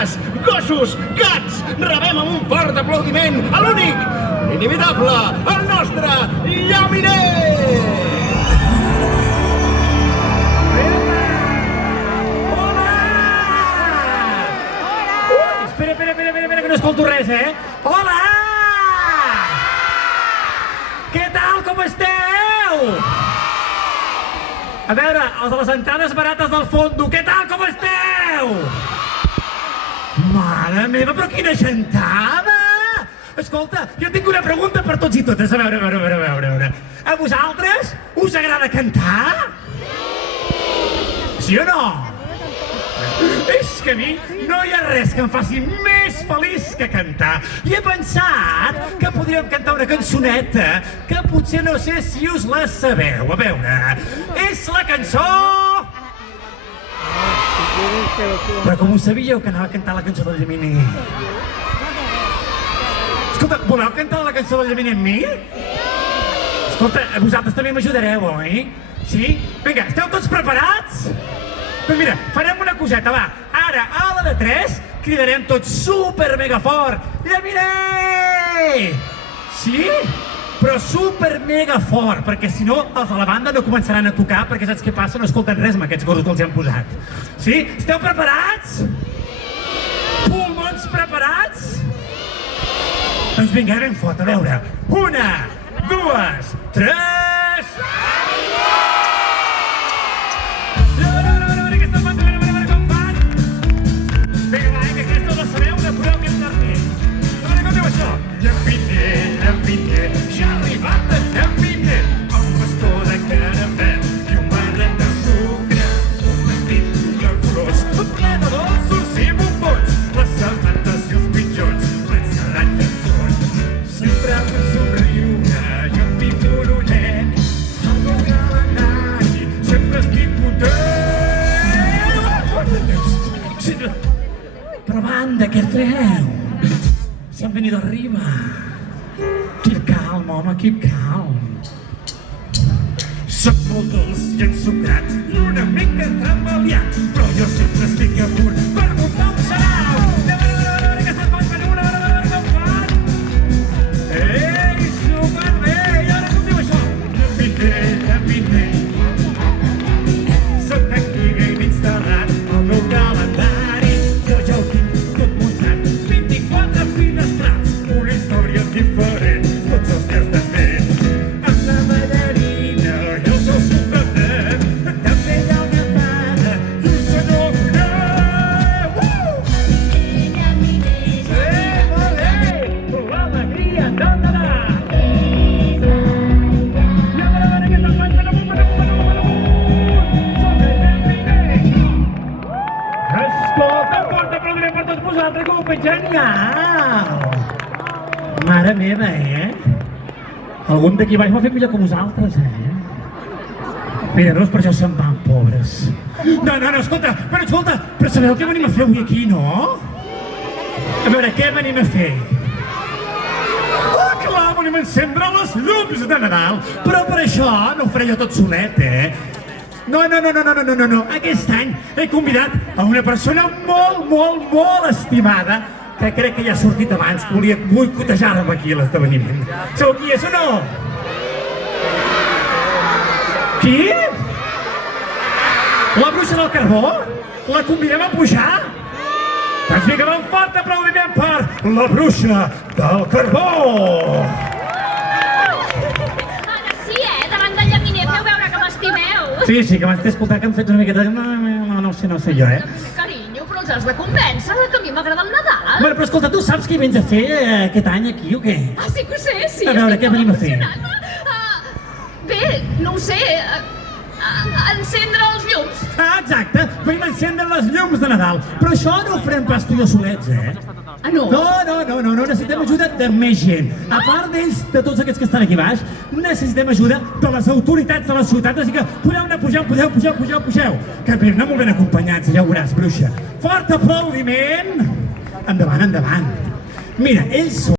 dones, gossos, gats, rebem amb un fort aplaudiment a l'únic, inimitable, el nostre Llaminer! Espera, que no escolto res, eh? Hola! Què tal, com esteu? A veure, els de les entrades barates del fondo, què tal, com esteu? Mare meva, però quina gentada! Escolta, jo tinc una pregunta per tots i totes. A veure. A vosaltres us agrada cantar? Sí o no? És que a mi no hi ha res que em faci més feliç que cantar. I he pensat que podríem cantar una cançoneta que potser no sé si us la sabeu. A veure, és la cançó... Però com ho sabíeu que anava a cantar la cançó del Llaminer? Escolta, voleu cantar la cançó del Llaminer amb mi? Escolta, vosaltres també m'ajudareu, oi? Sí? Vinga, esteu tots preparats? Doncs mira, farem una coseta, va. Ara, a la de 3, cridarem tots super mega fort. Llaminer! Sí? Però super mega fort, perquè si no, els de la banda no començaran a tocar, perquè saps què passa? No escolten res amb aquests gossos que els hem posat. Sí? Esteu preparats? Pulmons preparats? Doncs vinga, ben fort, a veure. 1, 2, 3... Llaminer, ja ha arribat el Llaminer, el bastó de caramel i un barret de sucre, un vestit de colors, ple de dolços i bombons, les sabates i els pitjons, l'ensalat de tot. Sempre amb un somriure i un pic moronet, el meu calendari sempre estic content. Però banda, què feu? S'han venido arriba. Keep calm, home, keep calm. Soc molt dolç i ensucrat i una mica trambaliat, però jo sempre estic a punt per muntar un sarau. Que se'n pot venir una hora com fan. Ei, superbé! I ara com diu això? Llaminer. Soc aquí ben instal·lat al meu calendari. Jo ja ho tinc tot muntat. 24 finestrals, una història diferent. Tots els dies de fet, amb la ballarina i el seu suplement, també hi ha una mare i un senyor Llaminer. Sí, molt bé! L'alegria de Nadal! I a veure aquesta planta damunt! Som el Llaminer! Escolta, fort aplaudiment per tots vosaltres, que ho feu genial! Mare meva, Algun d'aquí baix m'ha fet millor que vosaltres, Mira-los, per això se'n van, pobres. No, escolta, però sabeu què venim a fer avui aquí, no? A veure, què venim a fer? Oh, clar, venim a encendre les llums de Nadal, però per això no ho faré jo tot solet, No. Aquest any he convidat a una persona molt estimada, que crec que ja ha sortit abans, que volia boicotejar-me aquí a l'esdeveniment. Sabeu qui és o no? Qui? La bruixa del carbó? La convidem a pujar? Doncs vinga, un fort aplaudiment per la bruixa del carbó! Ara sí, davant del Llaminer, feu veure que m'estimeu. Sí, que m'has d'escoltar, que em fet una miqueta... No sé jo, Carinyo, però els has de convèncer que a mi m'agrada el Nadal. Bueno, però escolta, tu saps què vens a fer aquest any aquí o què? Ah, sí que ho sé, sí. A veure, què venim a fer? Bé, no ho sé, encendre els llums. Ah, exacte, venim a encendre les llums de Nadal. Però això no ho farem pas tu i jo solets, Ah, no? No, necessitem ajuda de més gent. A part d'ells, de tots aquests que estan aquí baix, necessitem ajuda de les autoritats de la ciutat, així que podeu anar pujeu. Que anem molt ben acompanyats, ja ho veuràs, bruixa. Fort aplaudiment! Endavant. Mira, ells són